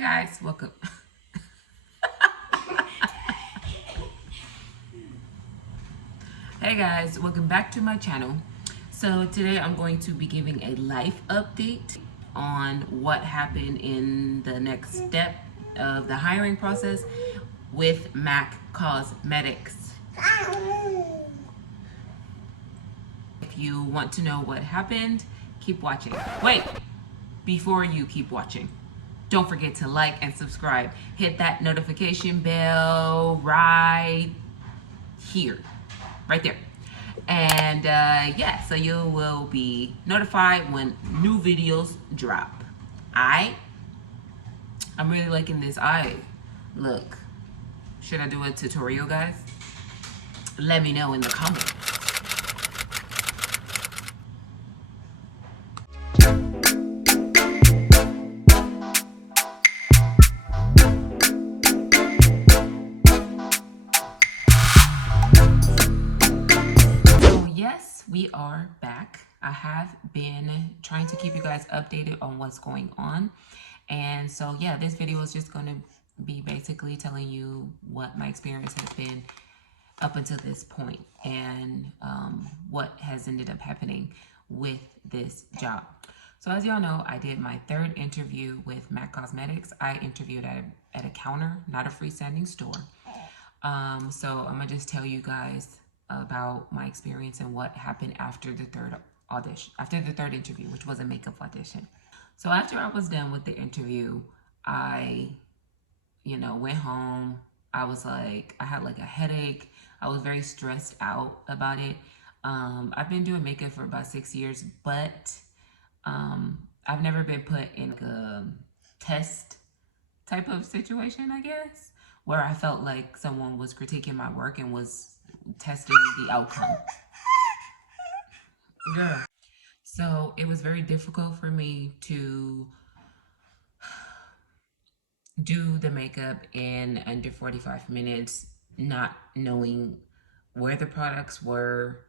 guys, welcome. Hey guys, welcome back to my channel. So today I'm going to be giving a life update on what happened in the next step of the hiring process with MAC Cosmetics. If you want to know what happened, keep watching. Wait, before you keep watching, don't forget to like and subscribe. Hit that notification bell right here, right there. And yeah, so you will be notified when new videos drop. I'm really liking this eye look. Should I do a tutorial, guys? Let me know in the comments. We are back. I have been trying to keep you guys updated on what's going on. And so, yeah, this video is just going to be basically telling you what my experience has been up until this point and what has ended up happening with this job. So as y'all know, I did my third interview with MAC Cosmetics. I interviewed at a counter, not a freestanding store. So I'm going to just tell you guys about my experience and what happened after the third interview, which was a makeup audition. So after I was done with the interview, I, went home. I was like, I had like a headache. I was very stressed out about it. I've been doing makeup for about 6 years, but I've never been put in like a test type of situation, I guess, where I felt like someone was critiquing my work and was testing the outcome. Girl. So it was very difficult for me to do the makeup in under 45 minutes, not knowing where the products were,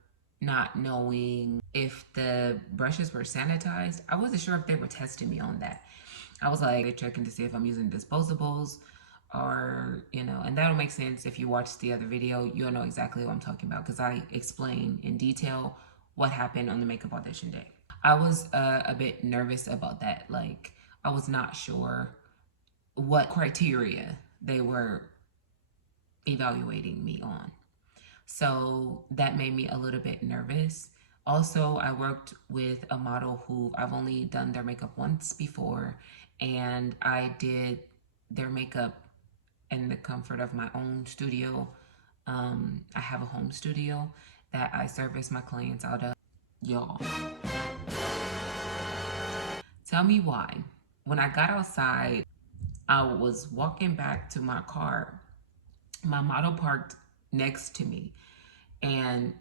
not knowing if the brushes were sanitized. I wasn't sure if they were testing me on that. I was like, they're checking to see if I'm using disposables or, and that'll make sense if you watch the other video. You'll know exactly what I'm talking about because I explain in detail what happened on the makeup audition day. I was a bit nervous about that. Like, I was not sure what criteria they were evaluating me on. So that made me a little bit nervous. Also, I worked with a model who I've only done their makeup once before, and I did their makeup in the comfort of my own studio. I have a home studio that I service my clients out of. Y'all, tell me why. When I got outside, I was walking back to my car. My model parked next to me, and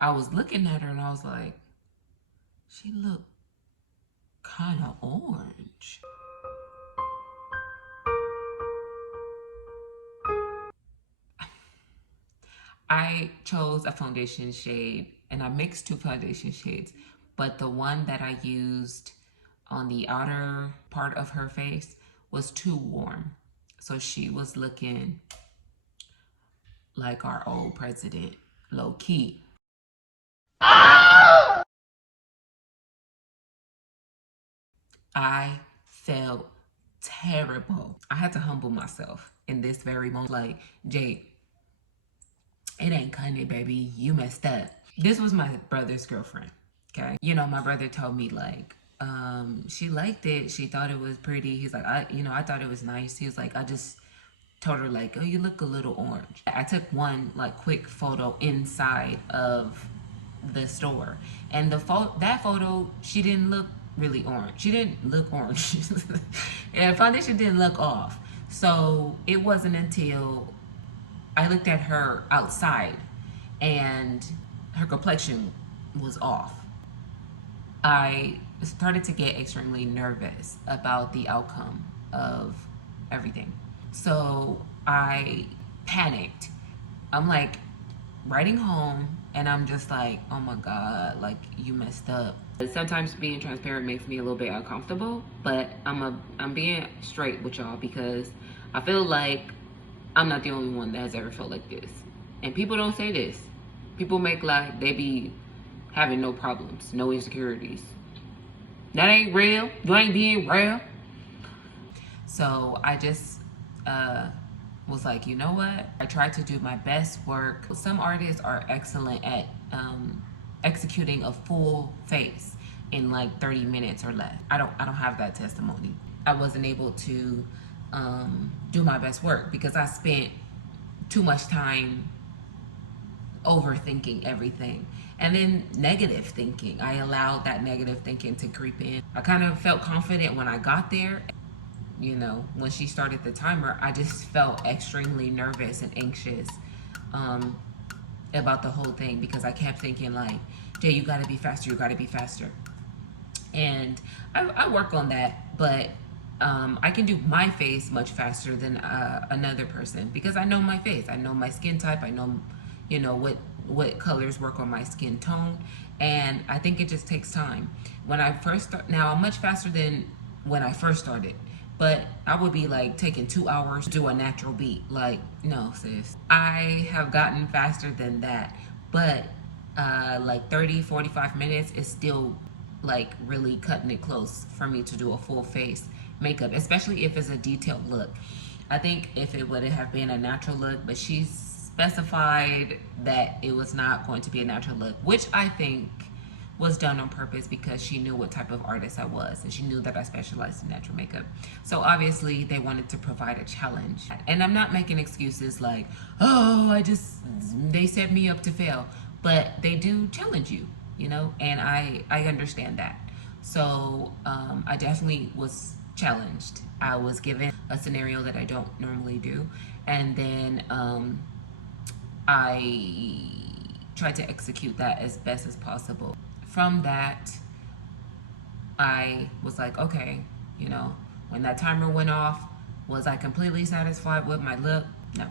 I was looking at her and I was like, she looked kind of orange. I chose a foundation shade and I mixed two foundation shades, but the one that I used on the outer part of her face was too warm. So she was looking like our old president, low key. I felt terrible. I had to humble myself in this very moment. Like, Jade, it ain't cutting it, baby. You messed up. This was my brother's girlfriend, okay? My brother told me, like, she liked it. She thought it was pretty. He's like, I thought it was nice. He was like, I just told her, like, oh, you look a little orange. I took one, like, quick photo inside of the store. And that photo, she didn't look really orange. She didn't look orange. And foundation didn't look off. So it wasn't until I looked at her outside and her complexion was off. I started to get extremely nervous about the outcome of everything. So I panicked. I'm like riding home And I'm just like, oh my God, like you messed up. Sometimes being transparent makes me a little bit uncomfortable, but I'm being straight with y'all because I feel like I'm not the only one that has ever felt like this. And people don't say this. People make like they be having no problems, no insecurities. That ain't real. You ain't being real. So I just was like, you know what? I tried to do my best work. Some artists are excellent at executing a full face in like 30 minutes or less. I don't have that testimony. I wasn't able to do my best work because I spent too much time overthinking everything. And then negative thinking. I allowed that negative thinking to creep in. I kind of felt confident when I got there. You know, when she started the timer, I just felt extremely nervous and anxious about the whole thing because I kept thinking like, Jay, you gotta be faster, you gotta be faster. And I work on that, but I can do my face much faster than another person because I know my face. I know my skin type. I know, you know, what colors work on my skin tone. And I think it just takes time. When I first start, now I'm much faster than when I first started. But I would be like taking 2 hours to do a natural beat. Like, no, sis. I have gotten faster than that. But like 30, 45 minutes is still like really cutting it close for me to do a full face makeup, especially if it's a detailed look. I think if it would have been a natural look, but she specified that it was not going to be a natural look, which I think was done on purpose because she knew what type of artist I was and she knew that I specialized in natural makeup. So obviously they wanted to provide a challenge. And I'm not making excuses like, oh, they set me up to fail. But they do challenge you, you know, and I understand that. So I definitely was challenged. I was given a scenario that I don't normally do. And then I tried to execute that as best as possible. From that, I was like, okay, you know, when that timer went off, was I completely satisfied with my look? No.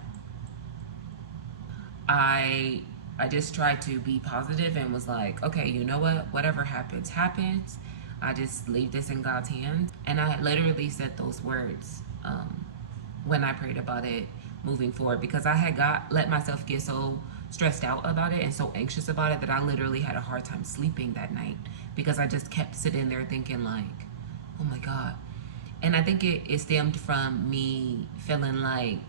I just tried to be positive and was like, okay, you know what? Whatever happens, happens. I just leave this in God's hands. And I literally said those words when I prayed about it moving forward because I had let myself get so stressed out about it and so anxious about it that I literally had a hard time sleeping that night because I just kept sitting there thinking like, oh my God. And I think it stemmed from me feeling like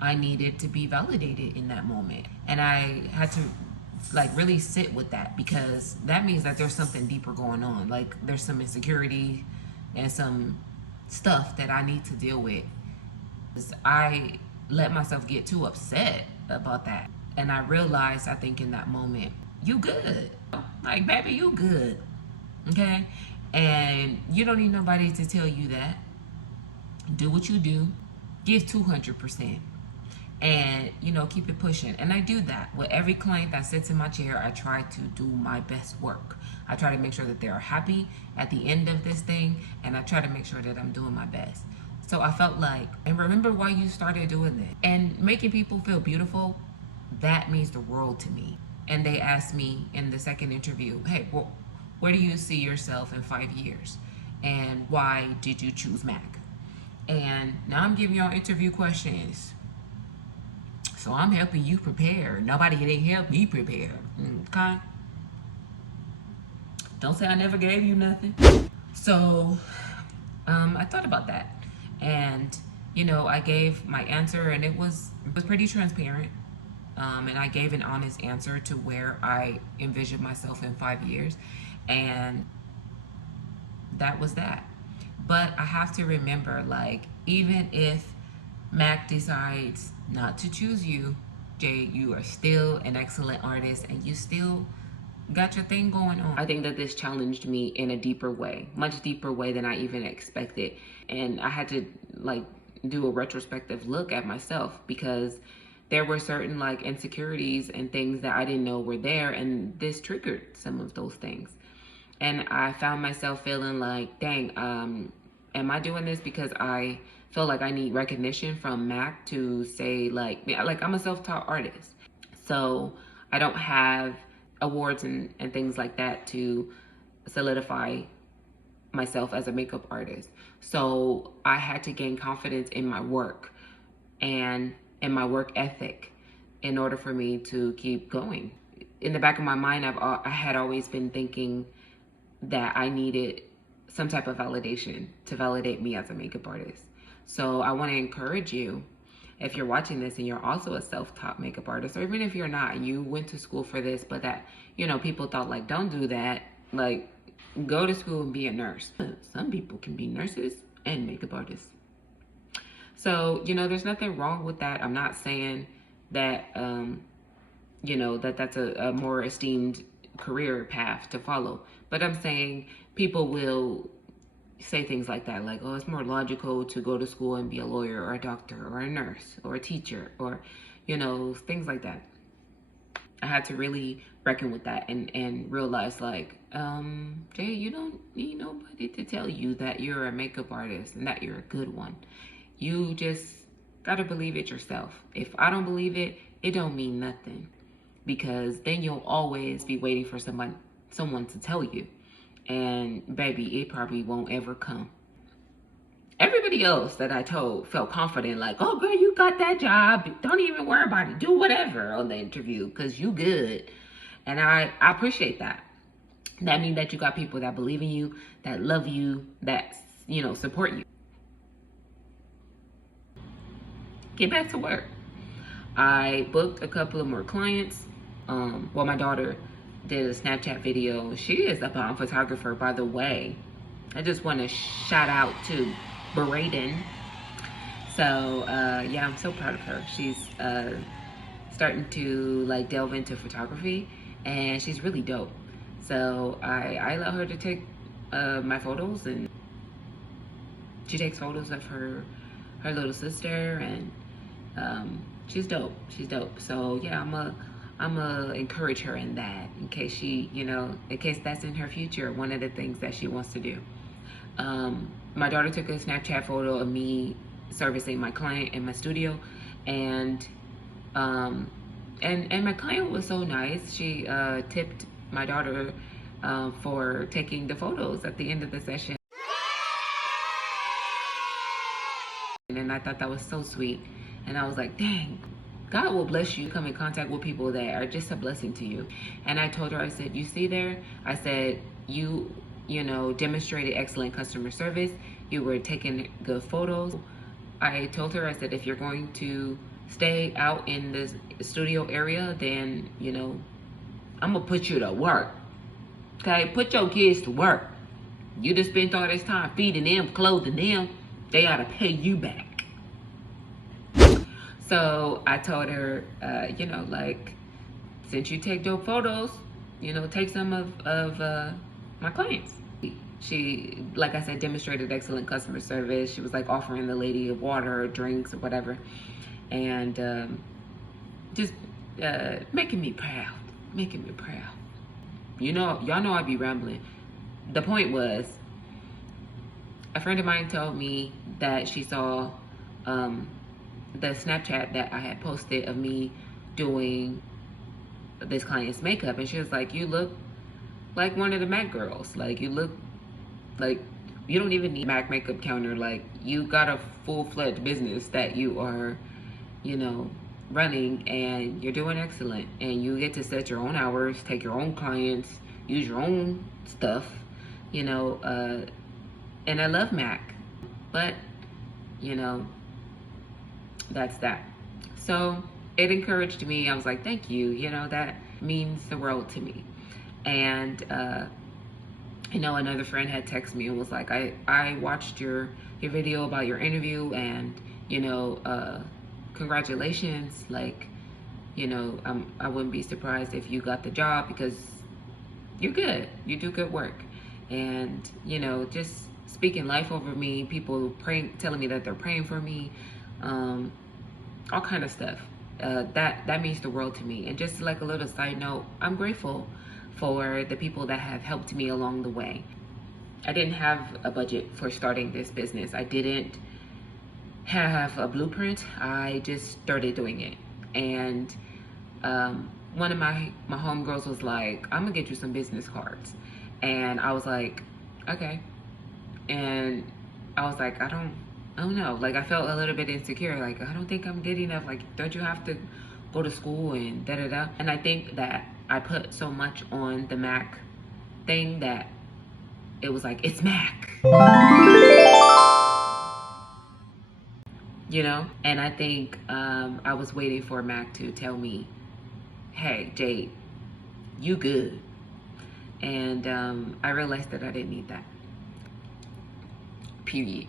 I needed to be validated in that moment. And I had to like really sit with that because that means that there's something deeper going on. Like there's some insecurity and some stuff that I need to deal with. I let myself get too upset about that. And I realized, I think in that moment, you good. Like, baby, you good. Okay? And you don't need nobody to tell you that. Do what you do. Give 200%. And, you know, keep it pushing. And I do that. With every client that sits in my chair, I try to do my best work. I try to make sure that they are happy at the end of this thing. And I try to make sure that I'm doing my best. So I felt like, and remember why you started doing this. And making people feel beautiful, that means the world to me. And they asked me in the second interview, hey, well, where do you see yourself in 5 years? And why did you choose MAC? And now I'm giving y'all interview questions. So I'm helping you prepare. Nobody didn't help me prepare. Okay? Don't say I never gave you nothing. So I thought about that. And, you know, I gave my answer and it was pretty transparent. And I gave an honest answer to where I envisioned myself in 5 years. And that was that. But I have to remember, like, even if Mac decides not to choose you, Jay, you are still an excellent artist and you still got your thing going on. I think that this challenged me in a deeper way, much deeper way than I even expected. And I had to like do a retrospective look at myself because there were certain like insecurities and things that I didn't know were there, and this triggered some of those things. And I found myself feeling like, dang, am I doing this because I feel like I need recognition from Mac to say like I'm a self-taught artist. So I don't have awards and things like that to solidify myself as a makeup artist. So I had to gain confidence in my work and in my work ethic in order for me to keep going. In the back of my mind, I had always been thinking that I needed some type of validation to validate me as a makeup artist. So I want to encourage you, if you're watching this and you're also a self-taught makeup artist, or even if you're not, you went to school for this, but that, you know, people thought like, don't do that. Like, go to school and be a nurse. Some people can be nurses and makeup artists. So, you know, there's nothing wrong with that. I'm not saying that, you know, that's a more esteemed career path to follow. But I'm saying people will say things like that, like, oh, it's more logical to go to school and be a lawyer or a doctor or a nurse or a teacher or, you know, things like that. I had to really reckon with that and realize, like, Jay, you don't need nobody to tell you that you're a makeup artist and that you're a good one. You just gotta believe it yourself. If I don't believe it, it don't mean nothing, because then you'll always be waiting for someone to tell you. And baby, it probably won't ever come. Everybody else that I told felt confident, like, oh girl, you got that job. Don't even worry about it. Do whatever on the interview because you good. And I appreciate that. That means that you got people that believe in you, that love you, that, you know, support you. Get back to work. I booked a couple of more clients. Well, my daughter did a Snapchat video. She is a bomb photographer, by the way. I just want to shout out to Braden. So yeah, I'm so proud of her. She's starting to like delve into photography, and she's really dope. So I let her to take my photos, and she takes photos of her little sister, and she's dope. She's dope. So yeah, I'm gonna encourage her in that, in case she, you know, in case that's in her future, one of the things that she wants to do. My daughter took a Snapchat photo of me servicing my client in my studio, and my client was so nice. She tipped my daughter for taking the photos at the end of the session, and I thought that was so sweet. And I was like, dang, God will bless you. Come in contact with people that are just a blessing to you. And I told her, I said, you see there, I said, you know, demonstrated excellent customer service. You were taking good photos. I told her, I said, if you're going to stay out in the studio area, then, you know, I'm gonna put you to work. Okay, put your kids to work. You just spent all this time feeding them, clothing them. They ought to pay you back. So I told her, you know, like, since you take dope photos, you know, take some of my clients. She, like I said, demonstrated excellent customer service. She was like offering the lady water or drinks or whatever. And just making me proud. You know, y'all know I be rambling. The point was, a friend of mine told me that she saw the Snapchat that I had posted of me doing this client's makeup, and she was like, you look like one of the MAC girls. Like, you look like you don't even need MAC makeup counter. Like, you got a full-fledged business that you are, you know, running, and you're doing excellent, and you get to set your own hours, take your own clients, use your own stuff, you know. And I love MAC, but, you know, that's that. So it encouraged me. I was like, thank you. You know, that means the world to me. And, you know, another friend had texted me and was like, I watched your video about your interview, and, you know, congratulations. Like, you know, I wouldn't be surprised if you got the job, because you're good. You do good work. And, you know, just speaking life over me, people praying, telling me that they're praying for me, all kind of stuff. That means the world to me. And just like a little side note, I'm grateful for the people that have helped me along the way. I didn't have a budget for starting this business. I didn't have a blueprint. I just started doing it. And one of my homegirls was like, I'm gonna get you some business cards. And I was like, okay. And I was like, I don't know. Like, I felt a little bit insecure. Like, I don't think I'm good enough. Like, don't you have to go to school and da-da-da? And I think that I put so much on the Mac thing that it was like, it's Mac. You know? And I think I was waiting for Mac to tell me, hey, Jade, you good. And I realized that I didn't need that. Period.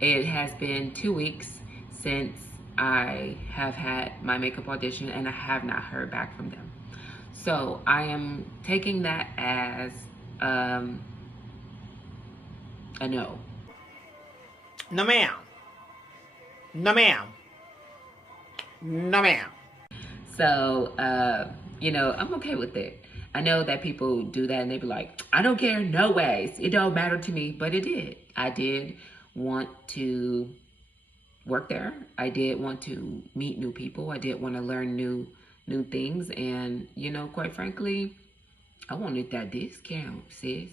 It has been 2 weeks since I have had my makeup audition and I have not heard back from them. So I am taking that as a no. No ma'am. No ma'am. No ma'am. So, you know, I'm okay with it. I know that people do that and they be like, I don't care, no ways. It don't matter to me, but it did. I did want to work there. I did want to meet new people. I did want to learn new things. And, you know, quite frankly, I wanted that discount, sis.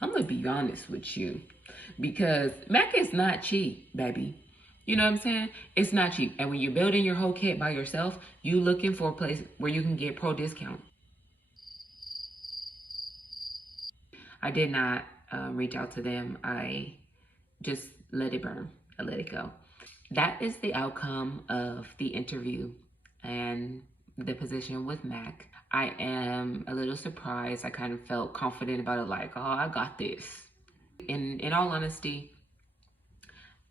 I'm going to be honest with you because Mac is not cheap, baby. You know what I'm saying? It's not cheap. And when you're building your whole kit by yourself, you looking for a place where you can get pro discount. I did not reach out to them. I just let it burn. I let it go. That is the outcome of the interview and the position with Mac. I am a little surprised. I kind of felt confident about it, like, oh, I got this. In all honesty,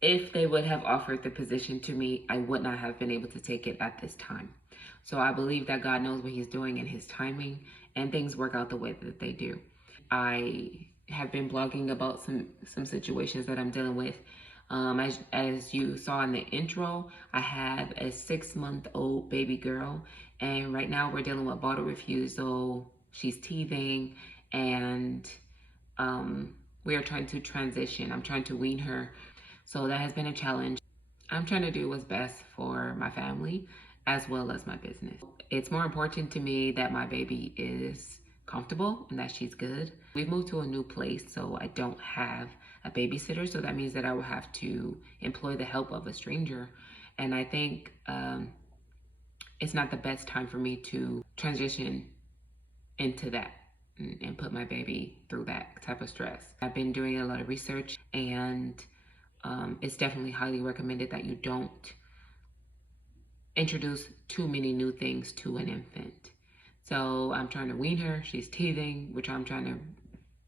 if they would have offered the position to me, I would not have been able to take it at this time. So I believe that God knows what he's doing in his timing and things work out the way that they do. I have been blogging about some situations that I'm dealing with. As you saw in the intro, I have a 6-month-old baby girl, and right now we're dealing with bottle refusal. She's teething, and we are trying to transition. I'm trying to wean her. So that has been a challenge. I'm trying to do what's best for my family as well as my business. It's more important to me that my baby is comfortable and that she's good. We've moved to a new place, so I don't have a babysitter. So that means that I will have to employ the help of a stranger. And I think it's not the best time for me to transition into that and put my baby through that type of stress. I've been doing a lot of research, and it's definitely highly recommended that you don't introduce too many new things to an infant. So I'm trying to wean her. She's teething, which I'm trying to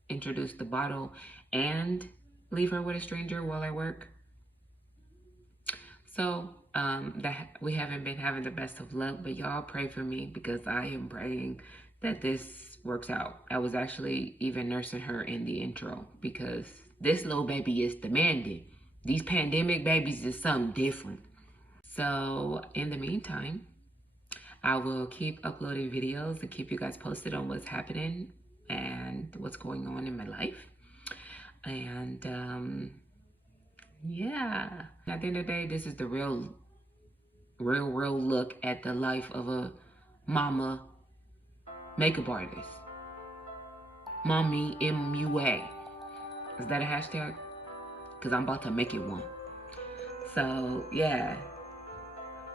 introduce the bottle and leave her with a stranger while I work. So we haven't been having the best of luck, but y'all pray for me because I am praying that this works out. I was actually even nursing her in the intro because this little baby is demanding. These pandemic babies is something different. So in the meantime, I will keep uploading videos and keep you guys posted on what's happening and what's going on in my life. And yeah, at the end of the day, this is the real look at the life of a mama makeup artist. Mommy MUA. Is that a hashtag? Because I'm about to make it one. So yeah,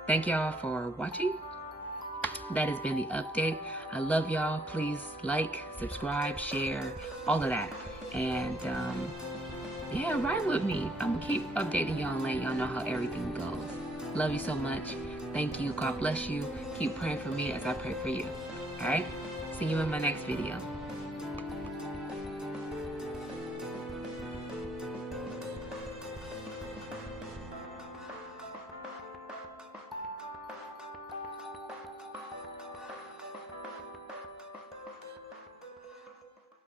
thank y'all for watching. That has been the update. I love y'all. Please like, subscribe, share, all of that. And yeah, ride with me. I'm gonna keep updating y'all and letting y'all know how everything goes. Love you so much. Thank you. God bless you. Keep praying for me as I pray for you. All right? See you in my next video.